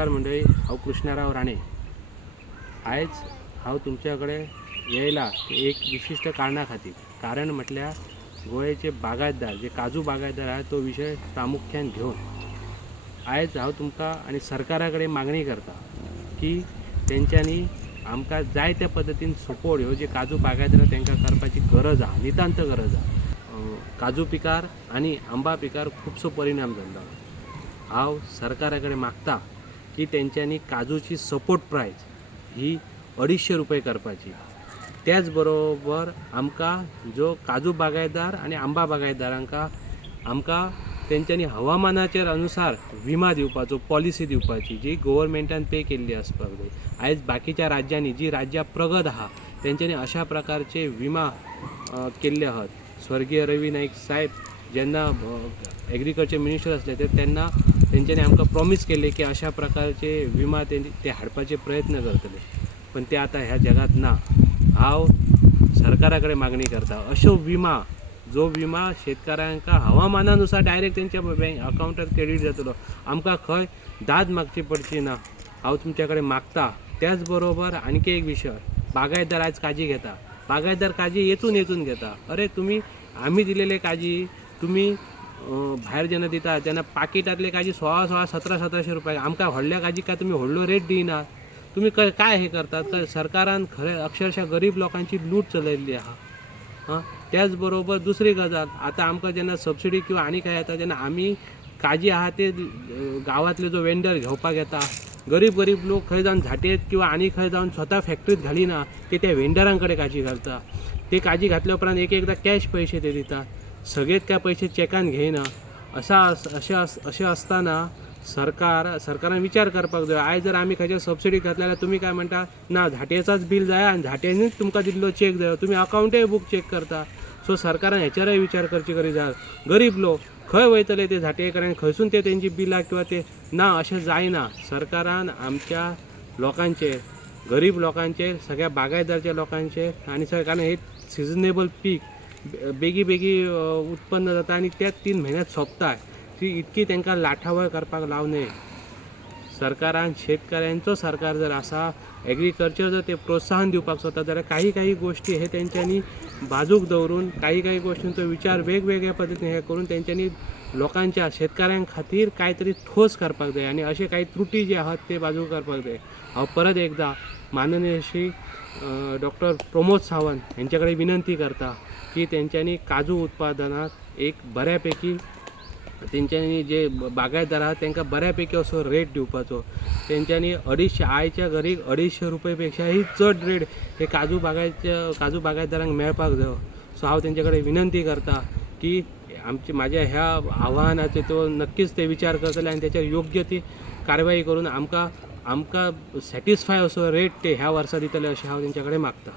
नमस्कार मंडळी, हांव कृष्णाराव राणे। आयज हांव तुमच्याकडे येयला एक विशिष्ट कारणा खातीर। कारण म्हटल्यार गोंयचे बागायतदार जे काजू बागायतदार आहे तो विषय प्रामुख्यान घेवन आयज हांव तुमकां आनी सरकारा कडेन मागणी करता की तेंच्यांनी आमकां जाय त्या पद्दतीन सपोर्ट ह्यो जे काजू बागायतदार तांकां करपाची गरज आहा, नितांत गरज आहा। काजू पिकार आनी आंबा पिकार खुबसो परिणाम जाता। हांव सरकारा कडेन मागता की तेंच्यांनी काजूची सपोर्ट प्रायस ही 250 रुपये करपाची। त्याच बरोबर आमकां जो काजू बागायतदार आनी आंबा बागायतदारांका आमकां तेंच्यांनी हवामानाचेर अनुसार विमा दिवपाचो, पॉलिसी दिवपाची जी गव्हर्मेंटान पे केल्ली आसपाक जाय। आयज बाकीच्या राज्यांनी जी राज्यां प्रगत आहा तेंच्यांनी अशा प्रकारचे विमा केल्ले आहात। स्वर्गीय रवी नाईक साहेब जेन्ना एग्रीकल्चर मिनिस्टर असले तेन्ना तेंच्यांनी आमकां प्रॉमिस केले की अशा प्रकारचे विमा ते हाडपाचे प्रयत्न करतले, पण ते आतां ह्या जगात ना। हांव सरकारा कडेन मागणी करता अशो विमा जो विमा शेतकारांका हवामानानुसार डायरेक्ट तेंच्या बँक अकाउंटार क्रेडीट जातलो, आमकां खंय दाद मागची पडची ना, हांव तुमच्या कडेन मागता। त्याच बरोबर आणखी एक विशय, बागायतदार आयज काजी घेता, बागायतदार काजी येचून घेता। अरे तुम्ही आम्ही दिलेले काजी तुम्ही भायर जेन्ना दिता तेन्ना पाकिटातले काजी 1600 1700 रुपये, आमकां व्हडल्या काजीक काय तुम्ही व्हडलो रेट दिनात। तुम्ही काय हे करतात काय? सरकारान खरें अक्षरशः गरीब लोकांची लूट चलयल्ली आहा। त्याच बरोबर दुसरी गजाल, आतां आमकां जेन्ना सबसिडी किंवा आनी काय येता तेन्ना आमी काजी आहा ते गांवांतले जो वेंडर घेवपाक येता, गरीब लोक खंय जावन झाटेत किंवा आनी खंय जावन स्वता फॅक्टरीत घालिना, ते त्या वेंडरां कडेन काजी घालता। ते काजी घातल्या उपरांत एकदां कॅश पैसे ते दितात, सगळेच काय पैसे चॅकान घेयना। अशें आसतना सरकारान विचार करपाक जाय। आयज जर आमी खंयच्या सबसिडीक घातल्या जाल्यार तुमी काय म्हणटा ना, झाटयेचाच बिल जाय आनी झाटयेनूच तुमकां दिल्लो चॅक जाय, तुमी अकाउंटय बूक चॅक करता। सो सरकारान हेचेरय विचार करची गरज आसा। गरीब लोक खंय वयतले ते झाटये कडेन, खंयसून ते तेंची बिलां किंवा ते ना, अशें जायना। सरकारान आमच्या लोकांचे, गरीब लोकांचे, सगळ्या बागायतदारच्या लोकांचे आनी सरकारान हे सिजनेबल पीक बेगी उत्पन्न जाता आनी त्याच 3 म्हयन्यांत सोंपता, ती इतकी तांकां लाठावळ करपाक लावने। सरकारान शेतकऱ्यांचो सरकार जर आसा, एग्रीकल्चर जर ते प्रोत्साहन दिवपाक सोदता जाल्यार काही गोष्टी हे तेंच्यांनी बाजूक दवरून काही गोष्टींचो विचार वेगवेगळ्या पद्दतीन हे करून तेंच्यांनी लोकांच्या शेतकऱ्यां खातीर कांय ठोस करपाक जाय आनी अशे काही त्रुटी जे आहात ते बाजू करपाक जाय। हांव परत एकदा माननीय श्री डॉक्टर प्रमोद सावंत हेंचे कडेन विनंती करता की तेंच्यांनी काजू उत्पादनात एक बऱ्यापैकी तेंच्यांनी जे बागायतदार आहात तांकां बऱ्यापैकी असो रेट दिवपाचो। तेंच्यांनी 250 आयच्या घडीक 250 रुपये पेक्षाही चड रेट हे काजू बागायतदारांक मेळपाक जायो। सो हांव तेंचे कडेन विनंती करता की माझ्या ह्या आव्हानाचे तो नक्कीच ते विचार करतले आनी त्याच्यार योग्य ती कारवाई करून आमकां सॅटिस्फाय असो रेट ते ह्या वर्सा दितले अशें हांव तेंच्या कडेन मागता।